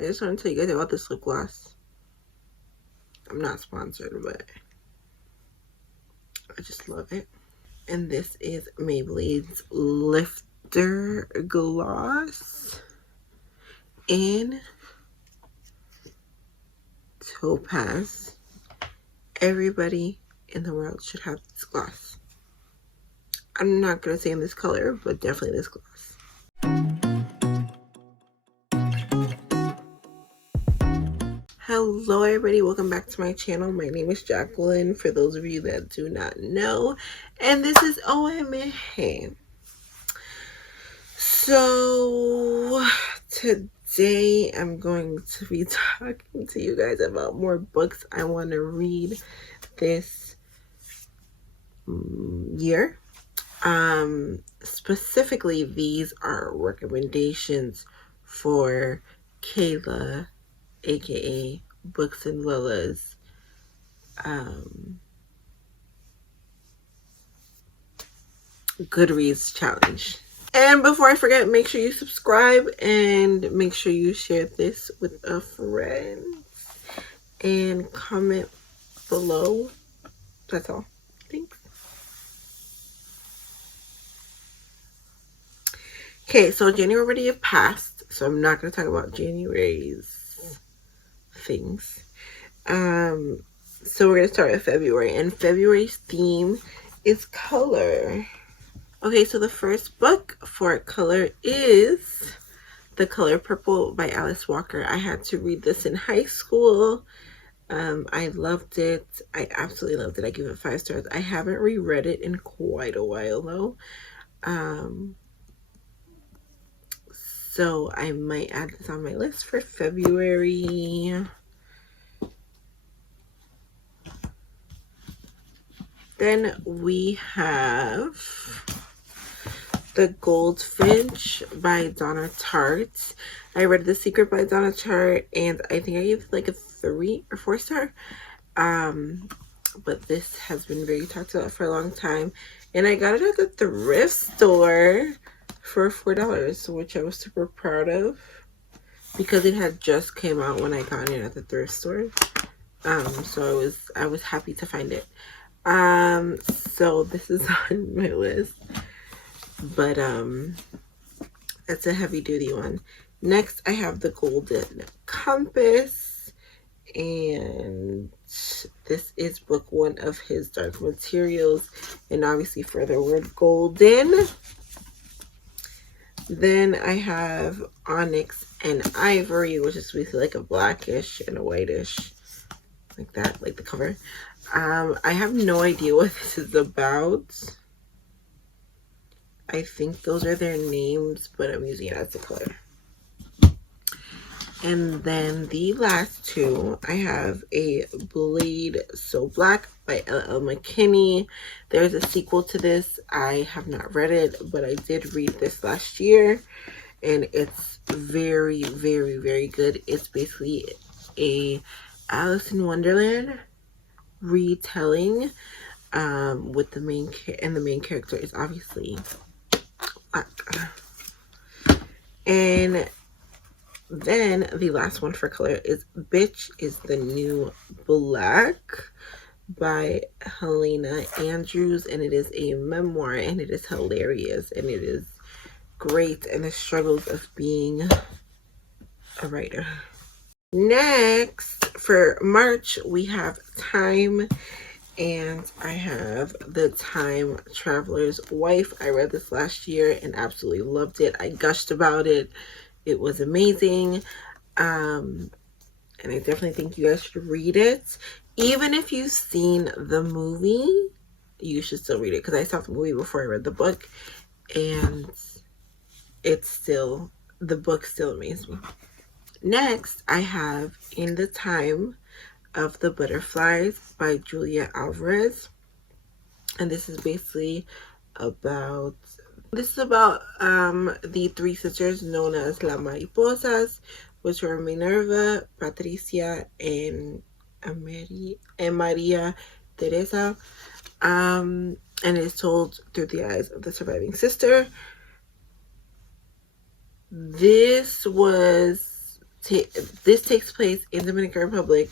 I just want to tell you guys about this lip gloss. I'm not sponsored, but I just love it. And this is Maybelline's Lifter Gloss in Topaz. Everybody in the world should have this gloss. I'm not going to say in this color, but definitely this gloss. Hello everybody, welcome back to my channel. My name is Jacqueline, for those of you that do not know, and this is o.emme.he. So today I'm going to be talking to you guys about more books I want to read this year. Specifically, these are recommendations for Kayla, aka Books and Lilla's Goodreads challenge. And before I forget, make sure you subscribe and make sure you share this with a friend and comment below. That's all. Thanks. Okay, so January already passed, so I'm not going to talk about January's things. So we're going to start with February, and February's theme is color. Okay, so the first book for color is The Color Purple by Alice Walker. I had to read this in high school. I loved it. I absolutely loved it. I give it 5 stars. I haven't reread it in quite a while though. So I might add this on my list for February. Then we have The Goldfinch by Donna Tartt. I read The Secret by Donna Tartt, and I think I gave it like a 3 or 4 star. But this has been very talked about for a long time, and I got it at the thrift store for $4, which I was super proud of because it had just came out when I got it at the thrift store. So I was happy to find it. So this is on my list, but it's a heavy duty one. Next I have The Golden Compass, and this is book 1 of his Dark Materials, and obviously for the word golden. Then I have Onyx and Ivory, which is basically like a blackish and a whitish, like that, like the cover. I have no idea what this is about. I think those are their names, but I'm using it as a color. And then the last 2, I have A Blade So Black by L.L. McKinney. There's a sequel to this. I have not read it, but I did read this last year, and it's very, very, very good. It's basically a Alice in Wonderland retelling, with the main character is obviously black. And then the last one for color is Bitch is the New Black by Helena Andrews, and it is a memoir, and it is hilarious, and it is great, and the struggles of being a writer. Next for March we have Time, and I have The Time Traveler's Wife. I read this last year and absolutely loved it. I gushed about it. It was amazing. And I definitely think you guys should read it. Even if you've seen the movie, you should still read it, because I saw the movie before I read the book, and the book still amazed me. Next, I have In the Time of the Butterflies by Julia Alvarez. And this is basically about the 3 sisters known as La Mariposas, which were Minerva, Patricia, and Maria Teresa. And it's told through the eyes of the surviving sister. This was This takes place in Dominican Republic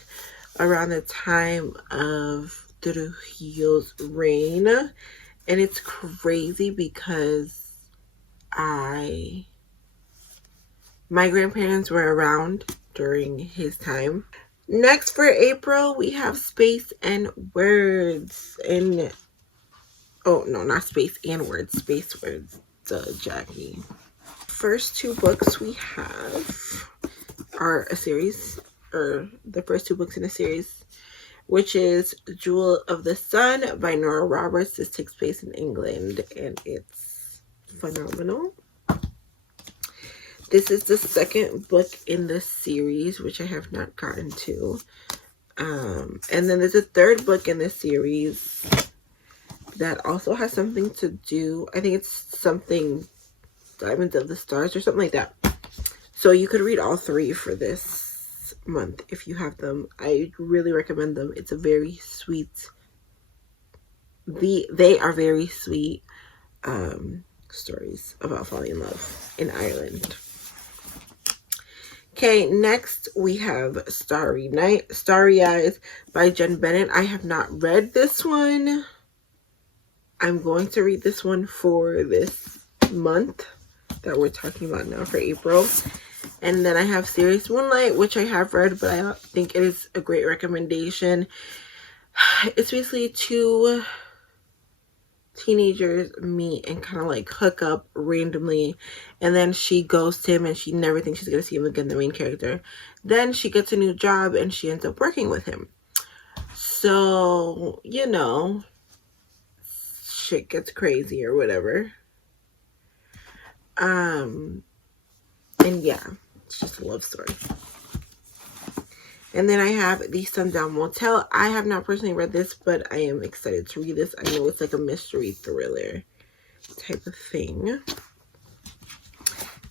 around the time of Trujillo's reign, and it's crazy because my grandparents were around during his time. Next for April, we have Space and Words. And oh no, not Space and Words, Space Words. Duh, Jackie. First two books we have are a series, or the first two books in a series, which is Jewel of the Sun by Nora Roberts. This takes place in England, and it's phenomenal. This is the second book in the series, which I have not gotten to. And then there's a third book in the series that also has something to do. I think it's something Diamonds of the Stars or something like that. So you could read all three for this month if you have them. I really recommend them. It's a very sweet. They are very sweet stories about falling in love in Ireland. Okay, next we have Starry Eyes by Jen Bennett. I have not read this one. I'm going to read this one for this month that we're talking about now for April. And then I have Serious Moonlight, which I have read, but I think it is a great recommendation. It's basically two teenagers meet and kind of like hook up randomly, and then she ghosts him and she never thinks she's gonna see him again, the main character. Then she gets a new job and she ends up working with him. So, you know, shit gets crazy or whatever. And yeah, it's just a love story. And then I have The Sundown Motel. I have not personally read this, but I am excited to read this. I know it's like a mystery thriller type of thing.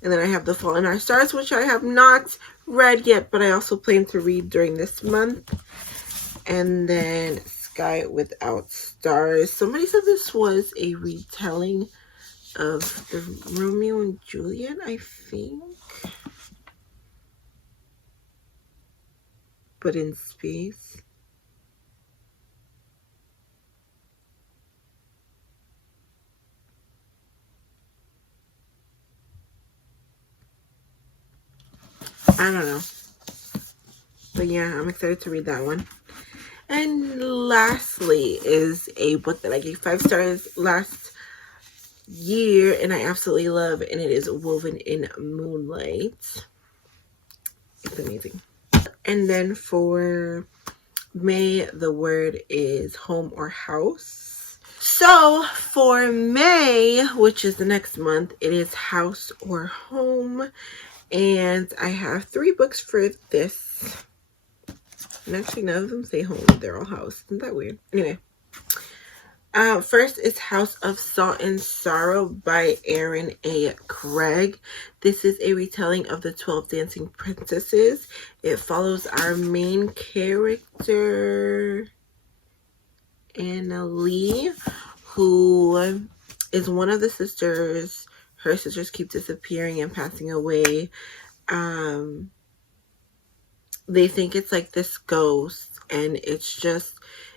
And then I have The Fault in Our Stars, which I have not read yet, but I also plan to read during this month. And then Sky Without Stars. Somebody said this was a retelling of the Romeo and Juliet, I think. But in space. I don't know. But yeah, I'm excited to read that one. And lastly is a book that I gave 5 stars last year and I absolutely love, and it is Woven in Moonlight. It's amazing. And then for May, the word is home or house. So for May, which is the next month, it is house or home. And I have 3 books for this. And actually none of them say home. They're all house. Isn't that weird? Anyway. First is House of Salt and Sorrow by Erin A. Craig. This is a retelling of the 12 Dancing Princesses. It follows our main character, Anna Lee, who is one of the sisters. Her sisters keep disappearing and passing away. They think it's like this ghost, and it's just,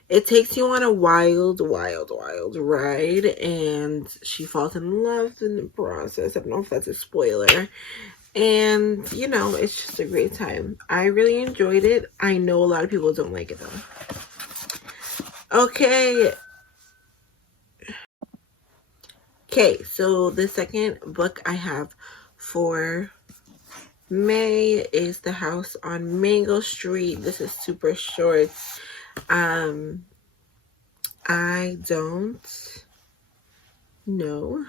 it takes you on a wild, wild, wild ride, and she falls in love in the process. I don't know if that's a spoiler. And, you know, it's just a great time. I really enjoyed it. I know a lot of people don't like it, though. Okay. Okay, so the second book I have for May is The House on Mango Street. This is super short. I don't know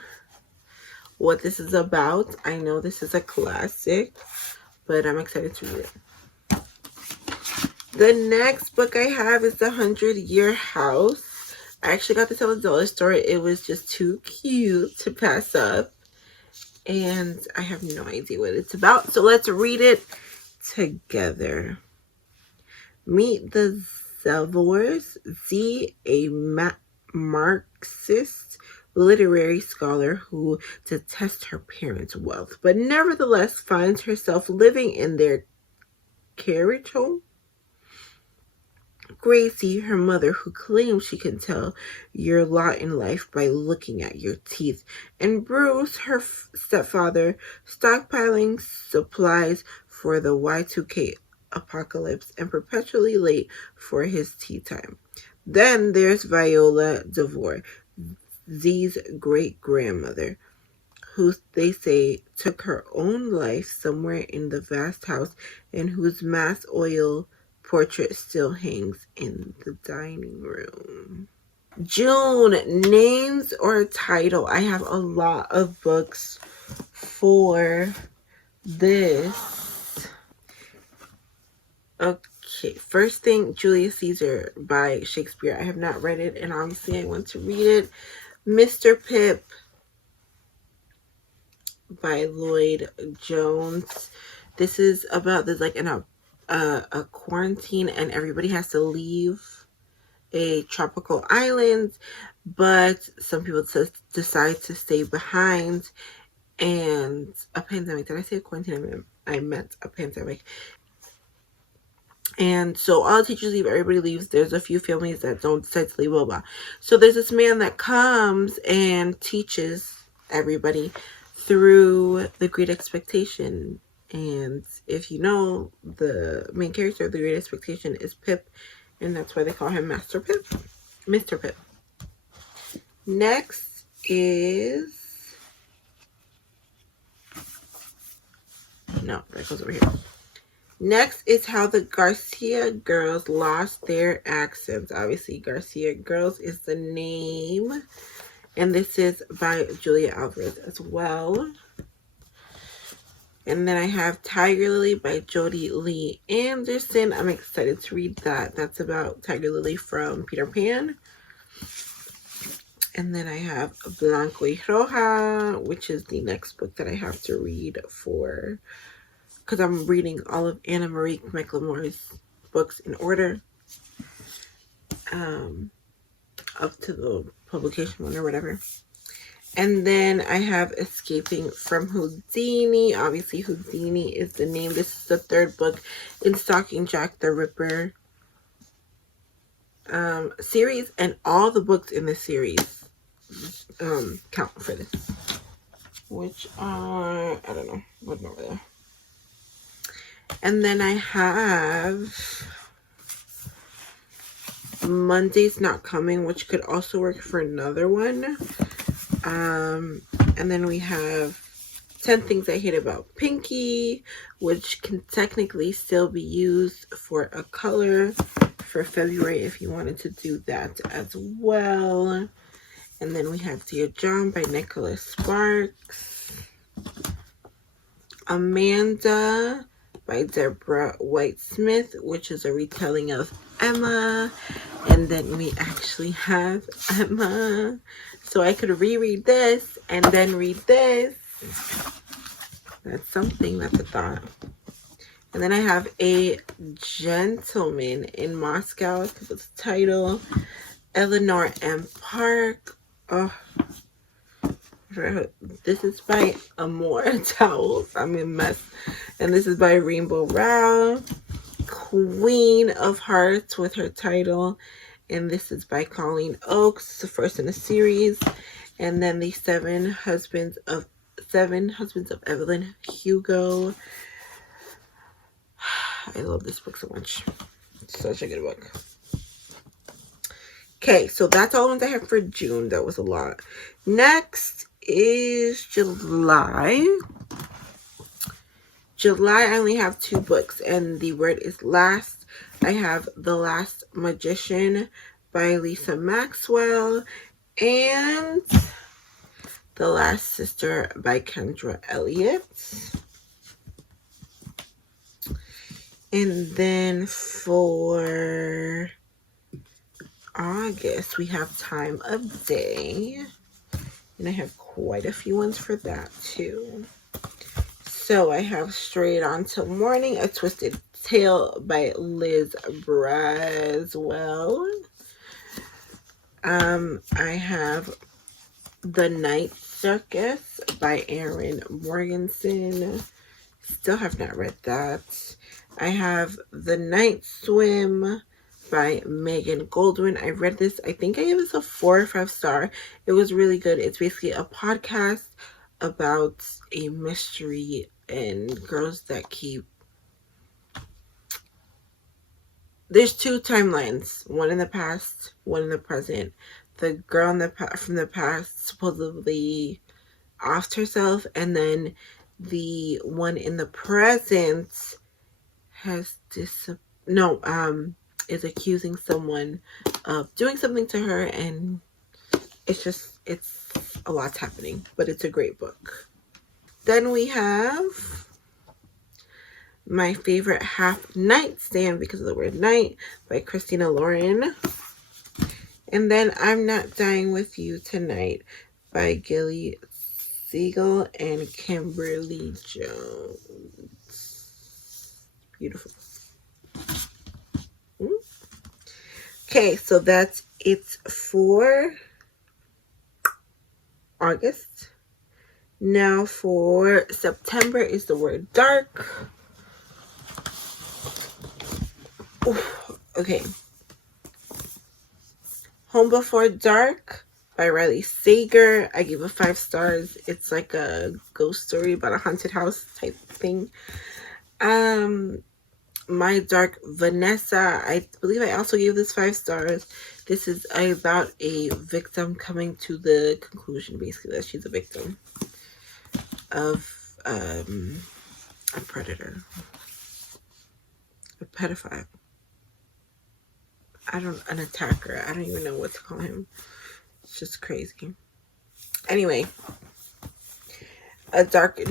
what this is about. I know this is a classic, but I'm excited to read it. The next book I have is The 100-Year House. I actually got this at a dollar store. It was just too cute to pass up. And I have no idea what it's about. So let's read it together. Meet the Zavors. Z, a Marxist literary scholar who detests her parents' wealth, but nevertheless finds herself living in their carriage home. Gracie, her mother, who claims she can tell your lot in life by looking at your teeth. And Bruce, her stepfather, stockpiling supplies for the Y2K apocalypse and perpetually late for his tea time. Then there's Viola DeVore, Z's great-grandmother, who they say took her own life somewhere in the vast house and whose mass oil portrait still hangs in the dining room. June, names or title. I have a lot of books for this. Okay, first thing, Julius Caesar by Shakespeare. I have not read it, and obviously I want to read it. Mr. Pip by Lloyd Jones. This is about, there's like a quarantine and everybody has to leave a tropical island, but some people decide to stay behind, and a pandemic. Did I say a quarantine? I meant a pandemic. And so all the teachers leave, everybody leaves. There's a few families that don't decide to leave, blah, blah. So there's this man that comes and teaches everybody through the Great Expectation. And if you know, the main character of the Great Expectation is Pip, and that's why they call him Master Pip. Mr. Pip. Next is... No, that goes over here. Next is How the Garcia Girls Lost Their Accents. Obviously, Garcia Girls is the name. And this is by Julia Alvarez as well. And then I have Tiger Lily by Jodi Lee Anderson. I'm excited to read that. That's about Tiger Lily from Peter Pan. And then I have Blanco y Roja, which is the next book that I have to read for, because I'm reading all of Anna Marie McLemore's books in order, up to the publication one or whatever. And then I have Escaping from Houdini. Obviously, Houdini is the name. This is the third book in Stalking Jack the Ripper series, and all the books in this series count for this, which are, I don't know, what's over there. And then I have Monday's Not Coming, which could also work for another one. And then we have 10 Things I Hate About Pinky, which can technically still be used for a color for February if you wanted to do that as well. And then we have Dear John by Nicholas Sparks. Amanda by Deborah White-Smith, which is a retelling of Emma. And then we actually have Emma. So I could reread this and then read this. That's something, that's a thought. And then I have A Gentleman in Moscow. That's the title. Eleanor M. Park. Oh, this is by Amore Towels. I'm a mess. And this is by Rainbow Rao. Queen of Hearts with her title. And this is by Colleen Oakes. It's the first in a series. And then the Seven Husbands of Evelyn Hugo. I love this book so much. It's such a good book. Okay, so that's all the ones I have for June. That was a lot. Next is July. July, I only have 2 books, and the word is last. I have The Last Magician by Lisa Maxwell and The Last Sister by Kendra Elliott. And then for August, we have Time of Day. And I have quite a few ones for that too. So I have Straight On Till Morning, A Twisted Tale by Liz Braswell. I have The Night Circus by Erin Morganson. Still have not read that. I have The Night Swim by Megan Goldwyn. I read this. I think I gave this a 4 or 5 star. It was really good. It's basically a podcast about a mystery and girls that keep... There's 2 timelines. One in the past, one in the present. The girl from the past supposedly offed herself, and then the one in the present has is accusing someone of doing something to her, and it's a lot's happening, but it's a great book. Then we have My Favorite Half Nightstand, because of the word night, by Christina Lauren. And then I'm Not Dying With You Tonight by Gilly Siegel and Kimberly Jones. Beautiful. Okay, so that's it for August. Now for September is the word dark. Ooh, okay. Home Before Dark by Riley Sager. I gave it 5 stars. It's like a ghost story about a haunted house type thing. My Dark Vanessa. I believe I also gave this 5 stars. This is about a victim coming to the conclusion, basically, that she's a victim of a predator, a pedophile. An attacker. I don't even know what to call him. It's just crazy. Anyway,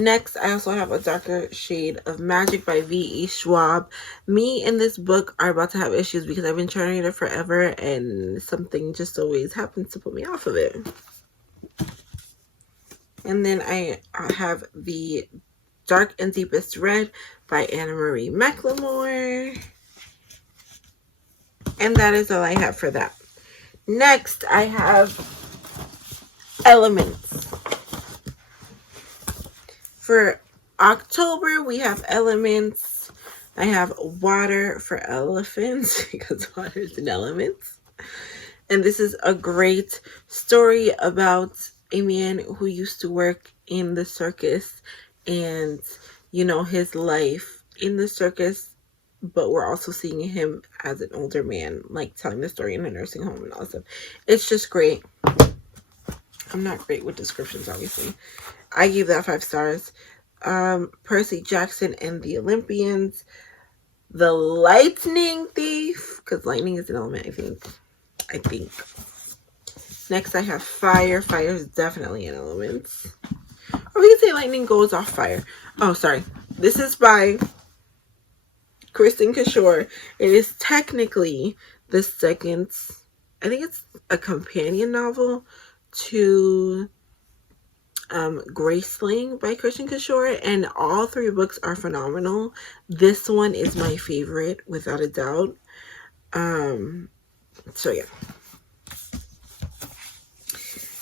next I also have A Darker Shade of Magic by V.E. Schwab. Me and this book are about to have issues because I've been trying to read it forever and something just always happens to put me off of it. And then I have The Dark and Deepest Red by Anna Marie McLemore. And that is all I have for that. Next, I have Elements. For October, we have Elements. I have Water for Elephants, because water is an element. And this is a great story about a man who used to work in the circus and, his life in the circus, but we're also seeing him as an older man, like telling the story in a nursing home and all that stuff. It's just great. I'm not great with descriptions, obviously. I gave that 5 stars. Percy Jackson and the Olympians. The Lightning Thief, because lightning is an element, I think. Next, I have Fire. Fire is definitely an element. Or we can say lightning goes off fire. Oh, sorry. This is by Kristen Kishore. It is technically the second, I think it's a companion novel to Graceling by Kristen Kishore, and all 3 books are phenomenal. This one is my favorite, without a doubt. So yeah.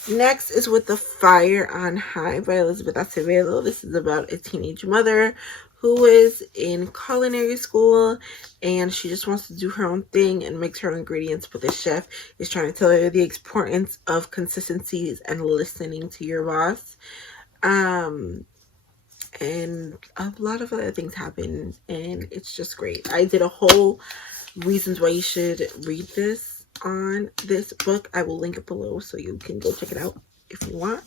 Next is With the Fire on High by Elizabeth Acevedo. This is about a teenage mother who is in culinary school, and she just wants to do her own thing and makes her own ingredients, but the chef is trying to tell her the importance of consistencies and listening to your boss. And a lot of other things happen, and it's just great. I did a whole reasons why you should read this on this book. I will link it below so you can go check it out if you want.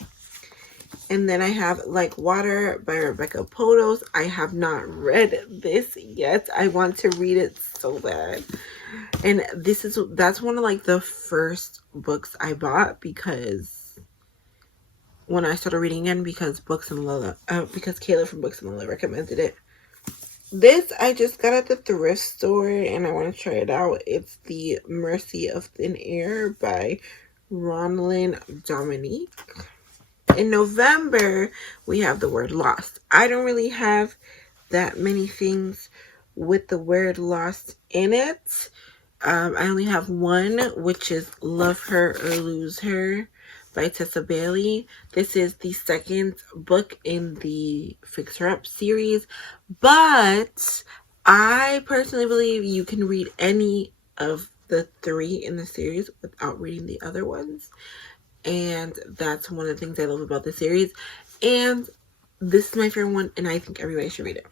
And then I have Like Water by Rebecca Potos. I have not read this yet. I want to read it so bad. And that's one of like the first books I bought, because when I started reading again, because Kayla from Books and Lola recommended it. This I just got at the thrift store and I want to try it out. It's The Mercy of Thin Air by Ronlyn Dominique. In November, we have the word Lost. I don't really have that many things with the word Lost in it. I only have one, which is Love Her or Lose Her by Tessa Bailey. This is the second book in the Fix Her Up series, but I personally believe you can read any of the 3 in the series without reading the other ones. And that's one of the things I love about the series. And this is my favorite one, and I think everybody should read it.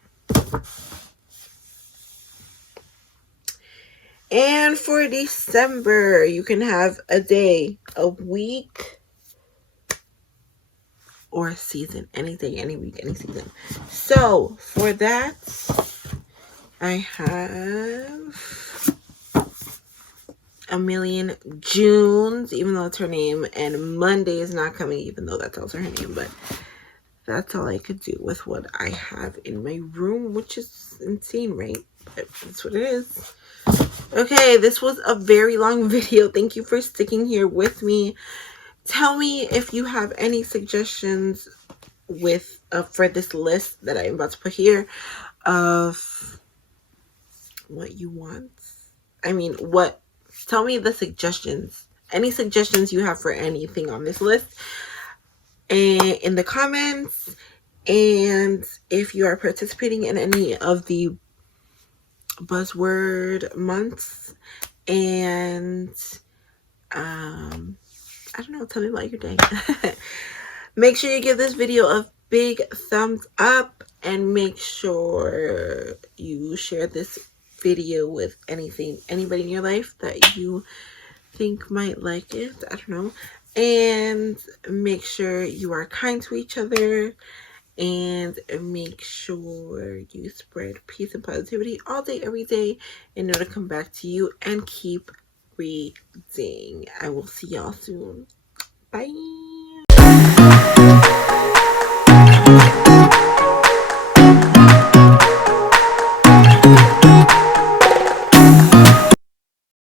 And for December, you can have a day, a week, or a season. Anything, any week, any season. So, for that, I have a million Junes, even though it's her name, and Monday is not coming, even though that's also her name, but that's all I could do with what I have in my room, which is insane, right? But that's what it is. Okay, this was a very long video. Thank you for sticking here with me. Tell me if you have any suggestions with for this list that I'm about to put here of what you want. I mean, tell me the suggestions. Any suggestions you have for anything on this list and in the comments. And if you are participating in any of the buzzword months, and I don't know, tell me about your day. Make sure you give this video a big thumbs up, and make sure you share this video with anybody in your life that you think might like it. I don't know. And make sure you are kind to each other, and make sure you spread peace and positivity all day, every day, in order to come back to you and keep reading. I will see y'all soon. Bye.